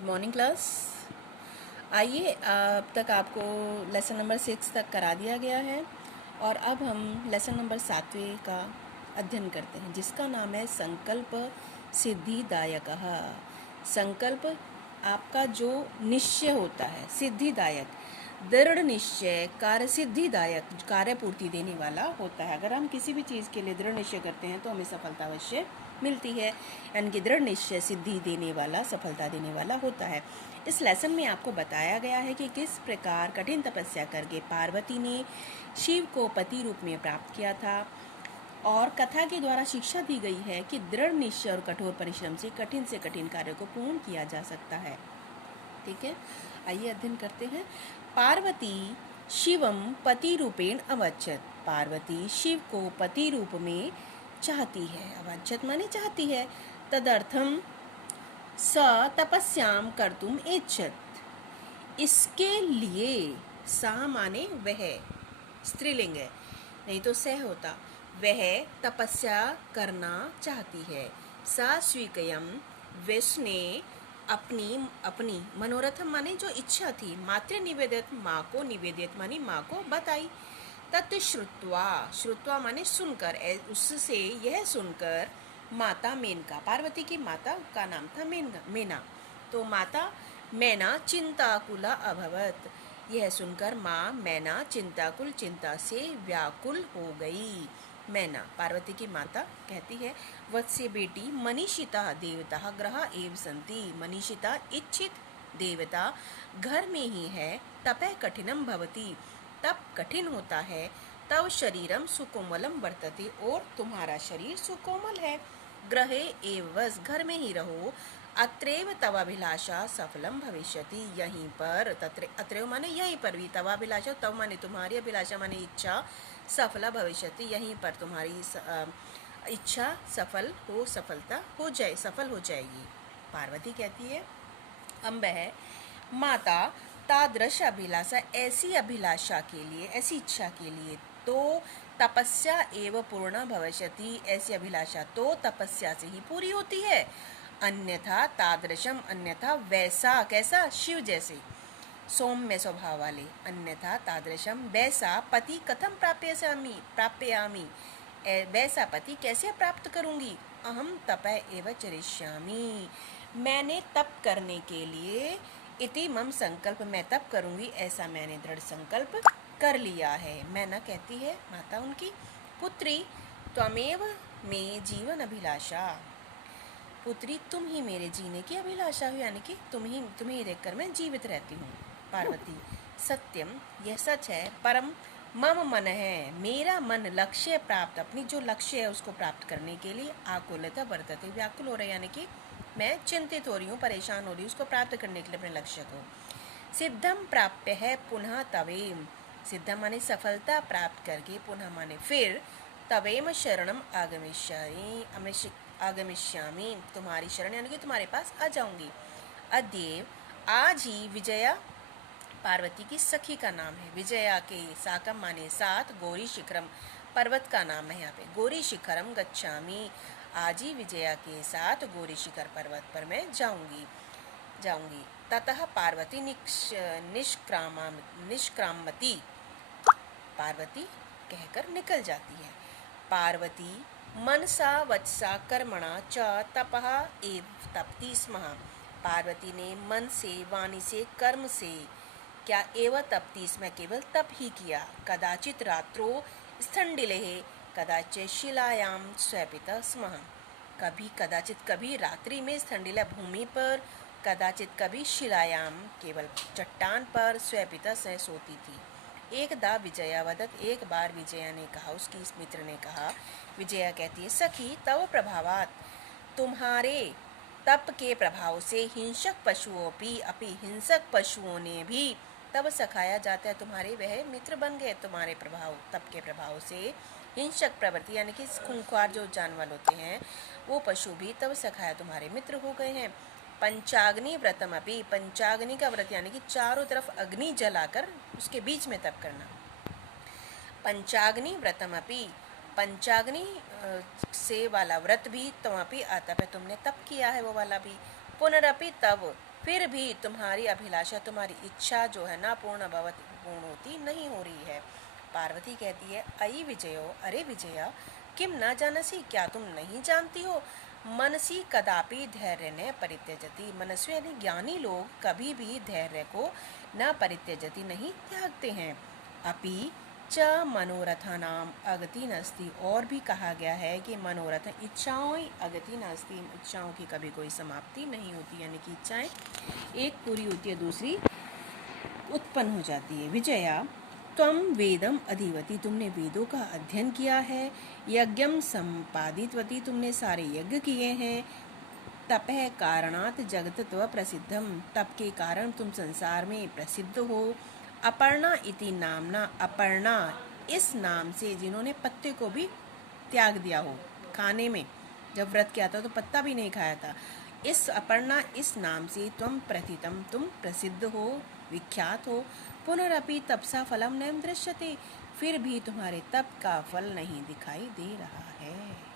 Good morning class. आइए, अब तक आपको लेसन नंबर 6 तक करा दिया गया है और अब हम लेसन नंबर 7वें का अध्ययन करते हैं, जिसका नाम है संकल्प सिद्धिदायकः। संकल्प आपका जो निश्चय होता है, सिद्धिदायक, दृढ़ निश्चय, कार्य सिद्धिदायक, कार्य पूर्ति देने वाला होता है। अगर हम किसी भी चीज़ के लिए दृढ़ निश्चय करते हैं तो हमें सफलता अवश्य मिलती है, यानी कि दृढ़ निश्चय सिद्धि देने वाला, सफलता देने वाला होता है। इस लेसन में आपको बताया गया है कि किस प्रकार कठिन तपस्या करके पार्वती ने शिव को पति रूप में प्राप्त किया था, और कथा के द्वारा शिक्षा दी गई है कि दृढ़ निश्चय और कठोर परिश्रम से कठिन कार्य को पूर्ण किया जा सकता है। ठीक है, आइए अध्ययन करते हैं। पार्वती शिवम पति रूपेण अवच्छत। पार्वती शिव को पति रूप में चाहती है। अवच्छत माने चाहती है। तदर्थम स तपस्याम कर्तुम इच्छत। इसके लिए, सा माने वह, स्त्रीलिंग है, नहीं तो सह होता, वह तपस्या करना चाहती है। सा स्वीकयम, वैष्णे अपनी मनोरथ माने जो इच्छा थी, मातृ निवेदित, माँ को निवेदित मानी माँ को बताई। तत् श्रुत्वा माने सुनकर, उससे यह सुनकर माता मेनका, पार्वती की माता का नाम था मेना, तो माता मैना चिंताकुला अभवत। यह सुनकर माँ मैना चिंताकुल, चिंता से व्याकुल हो गई। मैना पार्वती की माता कहती है, वत्स्य बेटी मनीषिता देवता ग्रह एव संति। मनीषिता इच्छित देवता घर में ही है। तपः कठिनम भवति, तप कठिन होता है। तव शरीरम सुकोमलम वर्तते, और तुम्हारा शरीर सुकोमल है। ग्रहे एव वस, घर में ही रहो। अत्रैव तवाभिलाषा सफलम भविष्यति, यहीं पर, अत्रैव माने यहीं पर भी, तवाभिलाषा तव माने तुम्हारी, अभिलाषा माने इच्छा, सफला भविष्यति यहीं पर तुम्हारी इच्छा सफलता हो जाए, सफल हो जाएगी। पार्वती कहती है, अम्ब है माता तादृश अभिलाषा, ऐसी अभिलाषा के लिए, ऐसी इच्छा के लिए, तो तपस्या एव पूर्ण भविष्यति, ऐसी अभिलाषा तो तपस्या से ही पूरी होती है। अन्यथा तादृशम, अन्यथा वैसा, कैसा, शिव जैसे सौम्य स्वभाव वाले, अन्यथा तादृशम वैसा पति कथम प्राप्यामि, वैसा पति कैसे प्राप्त करूंगी। अहम तपः एव चरिष्यामि, मैंने तप करने के लिए, इति मम संकल्प, मैं तप करूंगी ऐसा मैंने दृढ़ संकल्प कर लिया है। मैना कहती है, माता उनकी, पुत्री त्वमेव में जीवन अभिलाषा, पुत्री तुम ही मेरे जीने की अभिलाषा हो, यानी कि तुम्ही देखकर मैं जीवित रहती हूँ। पार्वती सत्यम, यह सच है। परम मम मन है, मेरा मन लक्ष्य प्राप्त, अपनी जो लक्ष्य है उसको प्राप्त करने के लिए आकुलता बरतते, व्याकुल हो रहे, यानी कि मैं चिंतित हो रही हूँ, परेशान हो रही हूँ, उसको प्राप्त करने के लिए, अपने लक्ष्य को। सिद्धम प्राप्य है पुनः तवेम, सिद्धम माने सफलता प्राप्त करके, पुनः माने फिर, तवेम शरणम आगमिष्यामि, तुम्हारी शरण यानी कि तुम्हारे पास आ जाऊंगी। अद्येव, आज ही, विजया पार्वती की सखी का नाम है। विजया के साकम माने साथ, गौरी शिखरम पर्वत का नाम है यहाँ पे, गौरी शिखरम गच्छामि, आज ही विजया के साथ गौरी शिखर पर्वत पर मैं जाऊंगी। ततः पार्वती निष्क्रामती, पार्वती कहकर निकल जाती है। पार्वती मनसा वचसा कर्मणा च तपः एव तपति स्म, पार्वती ने मन से, वाणी से, कर्म से क्या एव तपति स्म, केवल तप ही किया। कदाचित रात्रो स्थंडिलेः, कदाचित शिलायाम स्वपित स्म, कभी रात्रि में स्थंडिला भूमि पर, कदाचित कभी शिलायाम केवल चट्टान पर, स्वपित सह सोती थी। एकदा विजया वदत, एक बार विजया ने कहा, उसकी मित्र ने कहा, विजया कहती है, सखी तव प्रभावात, तुम्हारे तप के प्रभाव से, हिंसक पशुओं हिंसक पशुओं ने भी तब सखाया जाता है, तुम्हारे वह मित्र बन गए, तुम्हारे प्रभाव, तप के प्रभाव से हिंसक प्रवृत्ति यानी कि खूंखार जो जानवर होते हैं, वो पशु भी तब सखाया तुम्हारे मित्र हो गए हैं। पंचाग्नि व्रतम अपि, पंचाग्नि का व्रत यानी कि चारों तरफ अग्नि जलाकर उसके बीच में तप करना। पंचाग्नि व्रतम अपि, पंचाग्नि से वाला व्रत भी, तमपि आता है, तुमने तप किया है वो वाला भी। पुनरपि तब, फिर भी तुम्हारी अभिलाषा, तुम्हारी इच्छा जो है ना पूर्ण भवती, पूर्ण होती नहीं हो रही है। पार्वती कहती है, अयि विजयो, अरे विजया, किम न जानसी, क्या तुम नहीं जानती हो, मनसी कदापि धैर्य न परित्यजति, मनस्वी यानी ज्ञानी लोग कभी भी धैर्य को न परित्यजति, नहीं त्यागते हैं। अपि च मनोरथानाम अगति नस्ति, और भी कहा गया है कि मनोरथ इच्छाओं ही अगति नस्ति, इच्छाओं की कभी कोई समाप्ति नहीं होती, यानी कि इच्छाएं एक पूरी होती है दूसरी उत्पन्न हो जाती है। विजया, त्वम वेदम अधिवती, तुमने वेदों का अध्ययन किया है, यज्ञम संपादितवती, तुमने सारे यज्ञ किए हैं, तपः कारणात् जगतत्व प्रसिद्धम, तप के कारण तुम संसार में प्रसिद्ध हो। अपर्णा इति नामना, अपर्णा इस नाम से, जिन्होंने पत्ते को भी त्याग दिया हो खाने में, जब व्रत किया था तो पत्ता भी नहीं खाया था, इस अपर्णा इस नाम से तुम प्रथितम, तुम प्रसिद्ध हो, विख्यात हो। पुनरपि तपसा फलम नैव दृश्यते, फिर भी तुम्हारे तप का फल नहीं दिखाई दे रहा है।